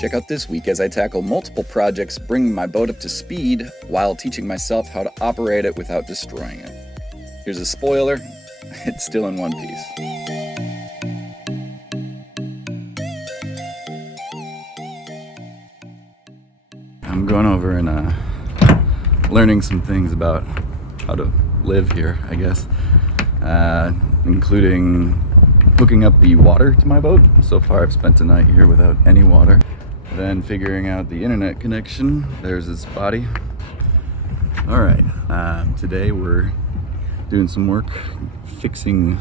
Check out this week as I tackle multiple projects, bringing my boat up to speed while teaching myself how to operate it without destroying it. Here's a spoiler, it's still in one piece. I'm going over and learning some things about how to live here, I guess, including hooking up the water to my boat. So far I've spent a night here without any water. Then figuring out the internet connection. There's this body. All right, today we're doing some work fixing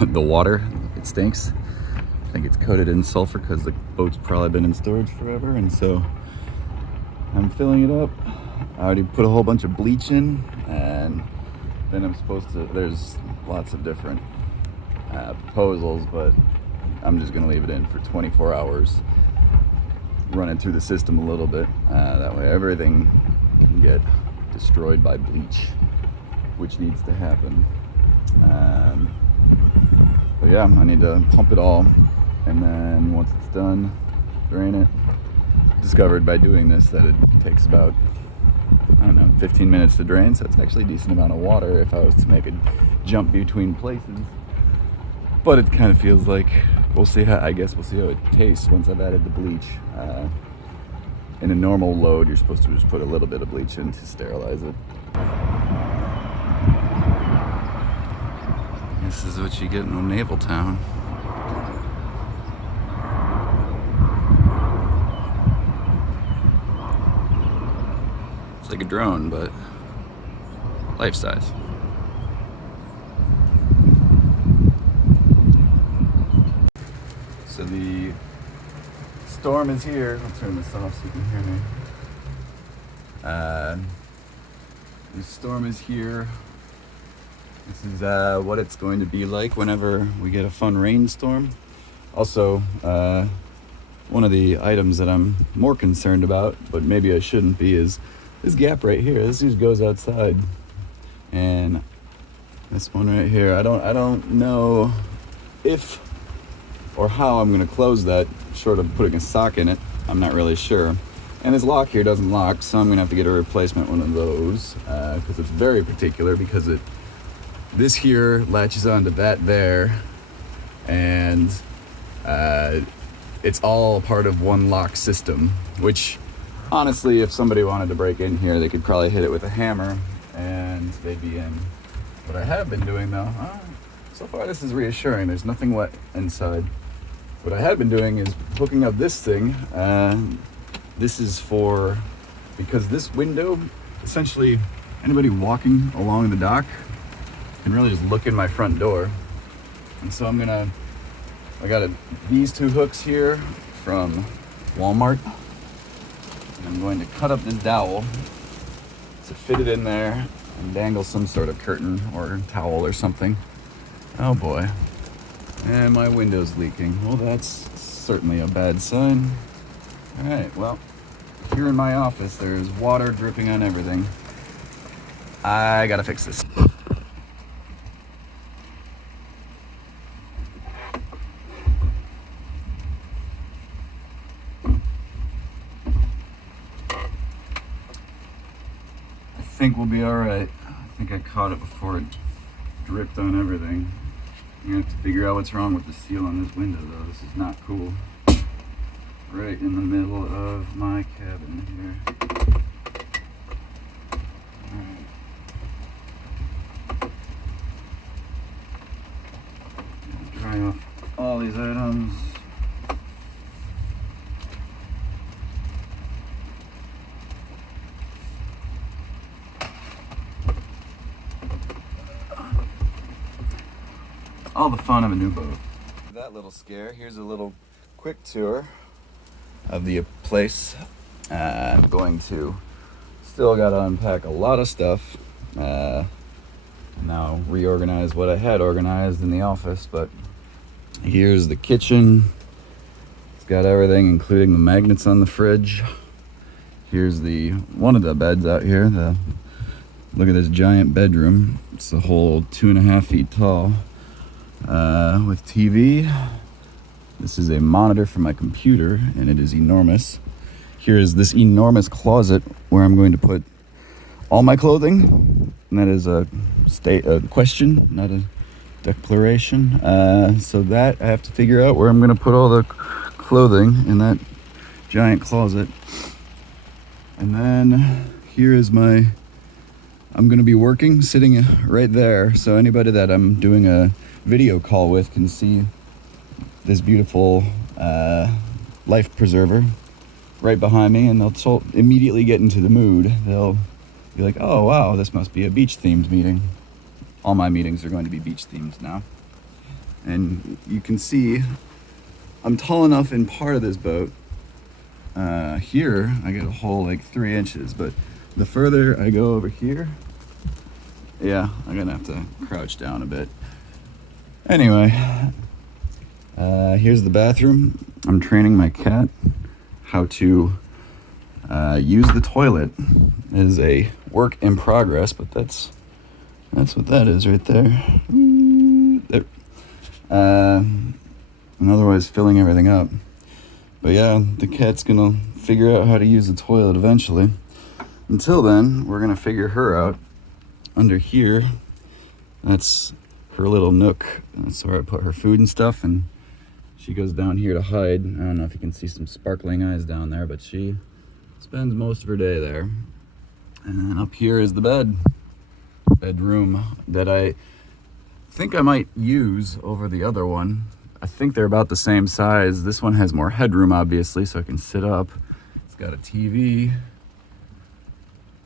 the water. It stinks. I think it's coated in sulfur because the boat's probably been in storage forever, and so I'm filling it up. I already put a whole bunch of bleach in, and then I'm supposed to, there's lots of different proposals, but I'm just gonna leave it in for 24 hours. Run it through the system a little bit. That way everything can get destroyed by bleach, which needs to happen. But yeah, I need to pump it all, and then once it's done, drain it. Discovered by doing this that it takes about, I don't know, 15 minutes to drain, so it's actually a decent amount of water if I was to make a jump between places. But it kind of feels like, we'll see how it tastes once I've added the bleach. In a normal load, you're supposed to just put a little bit of bleach in to sterilize it. This is what you get in a naval town. It's like a drone, but life size. So the storm is here. I'll turn this off so you can hear me. The storm is here. This is what it's going to be like whenever we get a fun rainstorm. Also, one of the items that I'm more concerned about, but maybe I shouldn't be, is this gap right here. This just goes outside, and this one right here. I don't know if or how I'm gonna close that, short of putting a sock in it. I'm not really sure. And this lock here doesn't lock, so I'm gonna have to get a replacement one of those, because it's very particular, because this here latches onto that there, and it's all part of one lock system, which honestly, if somebody wanted to break in here, they could probably hit it with a hammer and they'd be in. What I have been doing though, so far this is reassuring, there's nothing wet inside. What I have been doing is hooking up this thing. This is for, because this window, essentially anybody walking along the dock can really just look in my front door. And so I got these two hooks here from Walmart. And I'm going to cut up this dowel to fit it in there and dangle some sort of curtain or towel or something. Oh boy. And my window's leaking. Well, that's certainly a bad sign. All right, well, here in my office, there's water dripping on everything. I gotta fix this. I think we'll be all right. I think I caught it before it dripped on everything. I'm gonna have to figure out what's wrong with the seal on this window, though. This is not cool. Right in the middle of my cabin here. Alright. Dry off all these items. All the fun of a new boat. That little scare, here's a little quick tour of the place. I'm going to still got to unpack a lot of stuff. Now reorganize what I had organized in the office, but here's the kitchen. It's got everything, including the magnets on the fridge. Here's one of the beds out here. Look at this giant bedroom. It's a whole 2.5 feet tall, with TV. This is a monitor for my computer, and it is enormous. Here is this enormous closet where I'm going to put all my clothing. And that is a question, not a declaration. So that I have to figure out where I'm going to put all the clothing in that giant closet. And then here is I'm going to be working, sitting right there. So anybody that I'm doing a video call with can see this beautiful life preserver right behind me, and they'll immediately get into the mood. They'll be like, oh wow, this must be a beach themed meeting. All my meetings are going to be beach themed now. And you can see I'm tall enough in part of this boat. Here I get a hole like 3 inches, but the further I go over here, yeah, I'm gonna have to crouch down a bit. Anyway, here's the bathroom. I'm training my cat how to use the toilet. It is a work in progress, but that's what that is right there. There. And otherwise filling everything up. But yeah, the cat's gonna figure out how to use the toilet eventually. Until then, we're gonna figure her out. Under here, that's her little nook. That's where I put her food and stuff, and she goes down here to hide. I don't know if you can see some sparkling eyes down there, but she spends most of her day there. And then up here is the bedroom that I think I might use over the other one. I think they're about the same size. This one has more headroom, obviously, so I can sit up. It's got a TV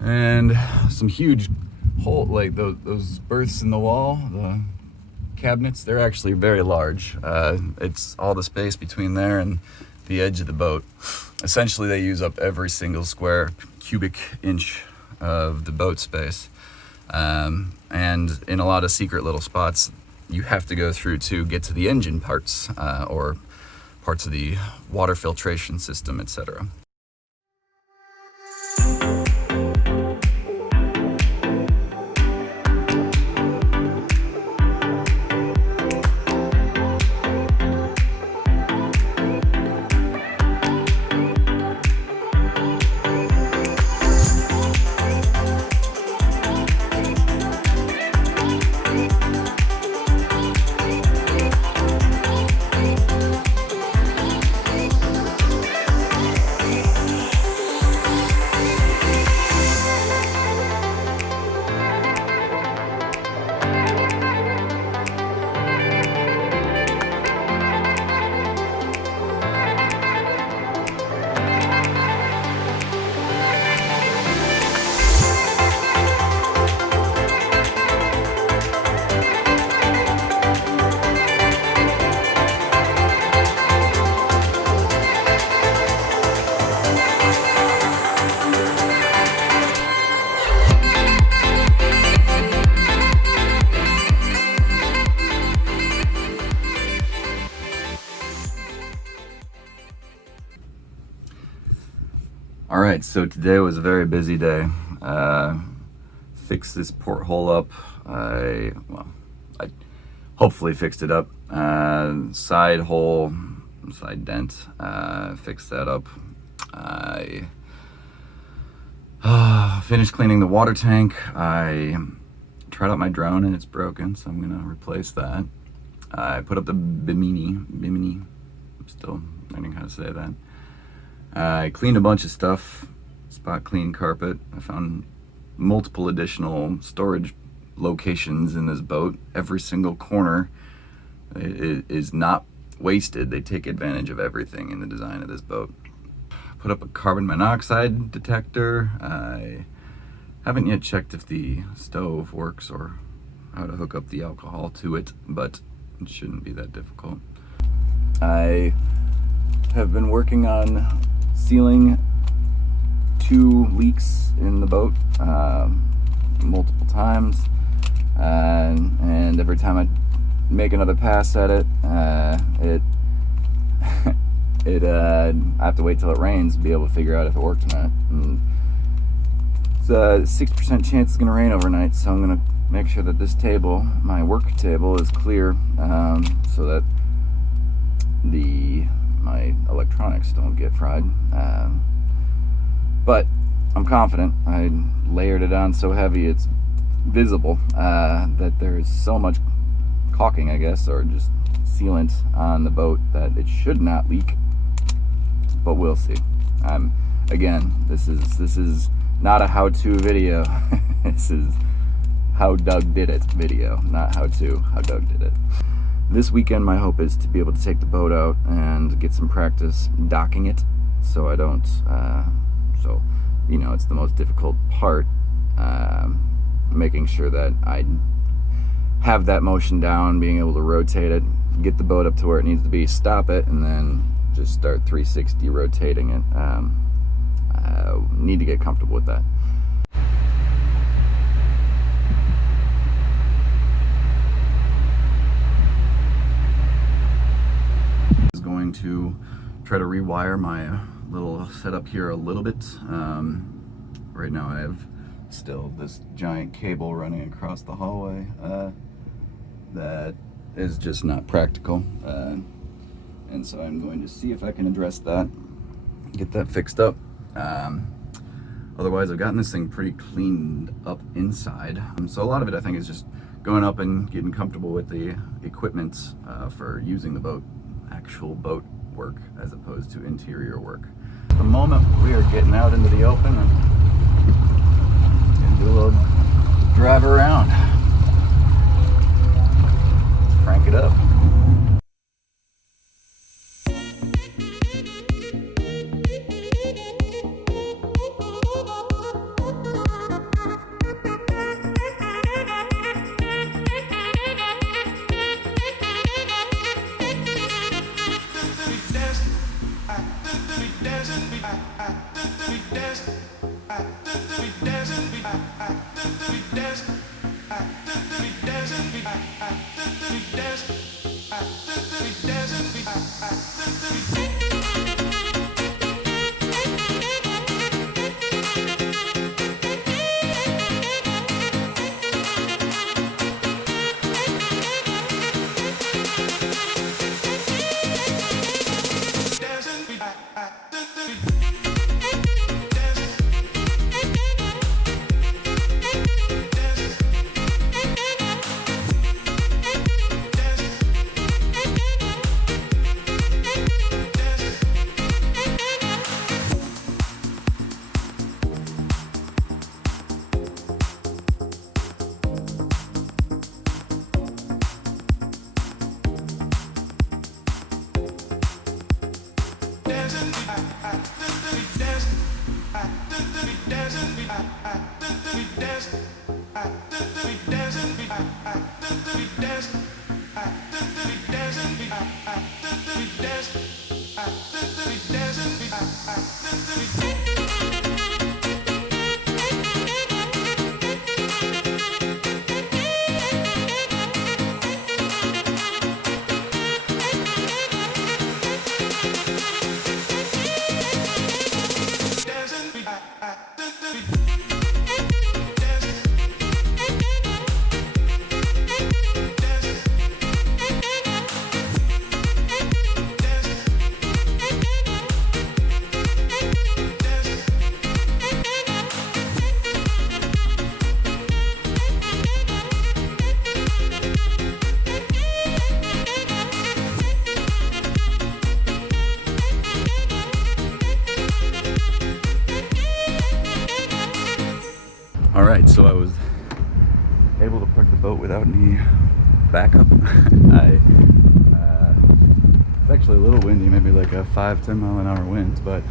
and some huge hole, like those berths in the wall, the cabinets. They're actually very large. It's all the space between there and the edge of the boat. Essentially, they use up every single square cubic inch of the boat space. And in a lot of secret little spots, you have to go through to get to the engine parts or parts of the water filtration system, etc. All right, so today was a very busy day. Fixed this porthole up. I hopefully fixed it up. Side hole, side dent, fixed that up. I finished cleaning the water tank. I tried out my drone and it's broken, so I'm gonna replace that. I put up the bimini. I'm still learning how to say that. I cleaned a bunch of stuff, spot clean carpet. I found multiple additional storage locations in this boat. Every single corner is not wasted. They take advantage of everything in the design of this boat. Put up a carbon monoxide detector. I haven't yet checked if the stove works or how to hook up the alcohol to it, but it shouldn't be that difficult. I have been working on sealing 2 leaks in the boat multiple times, and every time I make another pass at it, I have to wait till it rains to be able to figure out if it worked or not. And it's a 6% chance it's going to rain overnight, so I'm going to make sure that this table, my work table, is clear, so that my electronics don't get fried. But I'm confident. I layered it on so heavy it's visible that there's so much caulking, I guess, or just sealant on the boat that it should not leak. But we'll see. Again, this is not a how-to video. This is how Doug did it video, not how Doug did it. This weekend, my hope is to be able to take the boat out and get some practice docking it, so I don't, so, you know, it's the most difficult part, making sure that I have that motion down, being able to rotate it, get the boat up to where it needs to be, stop it, and then just start 360 rotating it. Need to get comfortable with that. Going to try to rewire my little setup here a little bit. Right now I have still this giant cable running across the hallway that is just not practical, and so I'm going to see if I can address that, get that fixed up. Otherwise, I've gotten this thing pretty cleaned up inside, so a lot of it I think is just going up and getting comfortable with the equipment for using the boat. Actual boat work as opposed to interior work. At the moment we are getting out into the open and do a little drive around. Crank it up. Alright, so I was able to park the boat without any backup. It's actually a little windy, maybe like a 5-10 mile an hour wind, but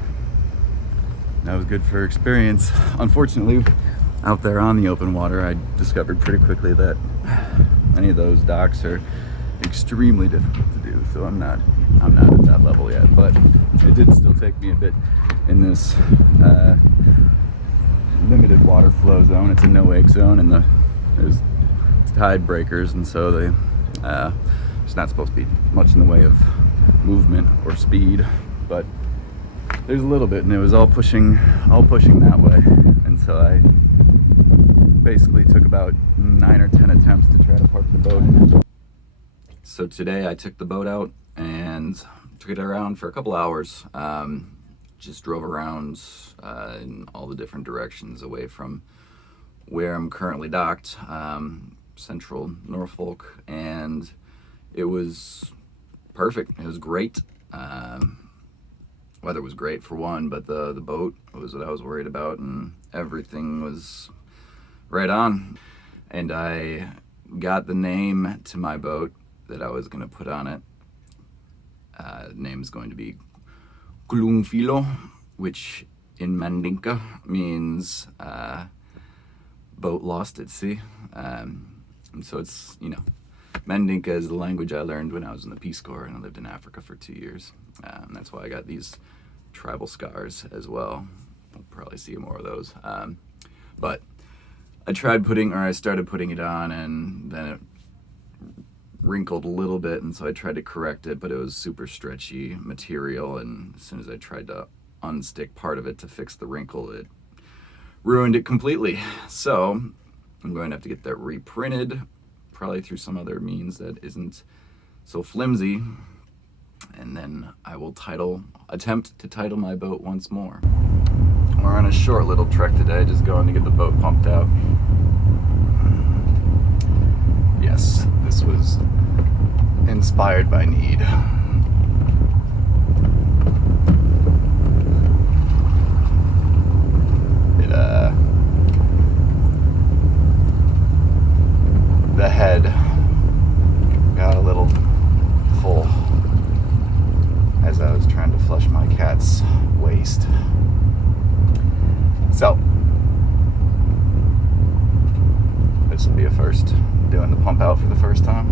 that was good for experience. Unfortunately, out there on the open water, I discovered pretty quickly that many of those docks are extremely difficult to do, so I'm not at that level yet, but it did still take me a bit in this limited water flow zone. It's a no-wake zone, and there's tide breakers, and so there's not supposed to be much in the way of movement or speed, but there's a little bit, and it was all pushing that way, and so I basically took about 9 or 10 attempts to try to park the boat. So today I took the boat out and took it around for a couple hours. Just drove around in all the different directions away from where I'm currently docked, central Norfolk, and it was perfect. It was great. Weather was great for one, but the boat was what I was worried about, and everything was right on. And I got the name to my boat that I was going to put on it. The name is going to be Kulungfilo, which in Mandinka means boat lost at sea. And so it's, Mandinka is the language I learned when I was in the Peace Corps, and I lived in Africa for 2 years. That's why I got these tribal scars as well. We'll probably see more of those. But I started putting it on, and then it wrinkled a little bit, and so I tried to correct it, but it was super stretchy material, and as soon as I tried to unstick part of it to fix the wrinkle, it ruined it completely. So I'm going to have to get that reprinted, probably through some other means that isn't so flimsy, and then I will attempt to title my boat once more. We're on a short little trek today, just going to get the boat pumped out. Yes, this was inspired by need. The head got a little full as I was trying to flush my cat's waste. So, this will be a first, doing the pump out for the first time.